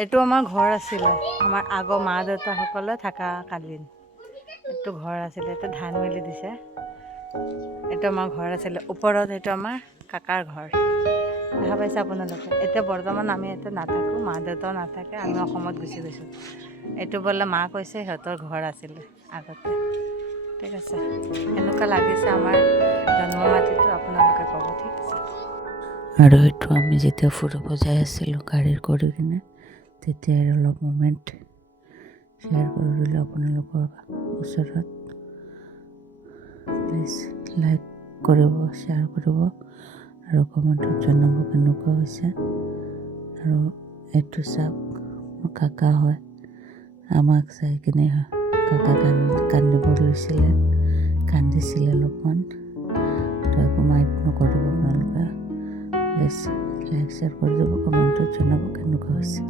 এইটো আমাৰ ঘৰ আছিলে, আমাৰ আগৰ মা দেউতাসকলে থকা কালীন এইটো ঘৰ আছিলে। এইটো ধান মেলি দিছে। এইটো আমাৰ ঘৰ আছিলে। ওপৰত এইটো আমাৰ কাকাৰ ঘৰ। দেখা পাইছে আপোনালোকে? এতিয়া বৰ্তমান আমি ইয়াতে নাথাকোঁ, মা দেউতাও নাথাকে, আমি অসমত গুচি গৈছোঁ। এইটো বোলে মা কৈছে সিহঁতৰ ঘৰ আছিলে আগতে। ঠিক আছে, এনেকুৱা লাগিছে আমাৰ জন্ম মাটিটো, আপোনালোকে ক'ব। ঠিক আছে। আৰু এইটো আমি যেতিয়া ফুৰিব যাই আছিলোঁ গাড়ীৰ কৰি কিনে, তেতিয়াৰ অলপ মোমেণ্ট শ্বেয়াৰ কৰি দিলোঁ আপোনালোকৰ ওচৰত। প্লিজ লাইক কৰিব, শ্বেয়াৰ কৰিব আৰু কমেণ্টত জনাব কেনেকুৱা হৈছে। আৰু এইটো চাওক, মোৰ কাকা হয়। আমাক চাই কিনে কাকা কান্দিব লৈছিলে, কান্দিছিলে অলপমান। তো একো মাইণ্ড নকৰিব আপোনালোকে। প্লিজ লাইক শ্বেয়াৰ কৰি দিব, কমেণ্টত জনাব কেনেকুৱা হৈছে।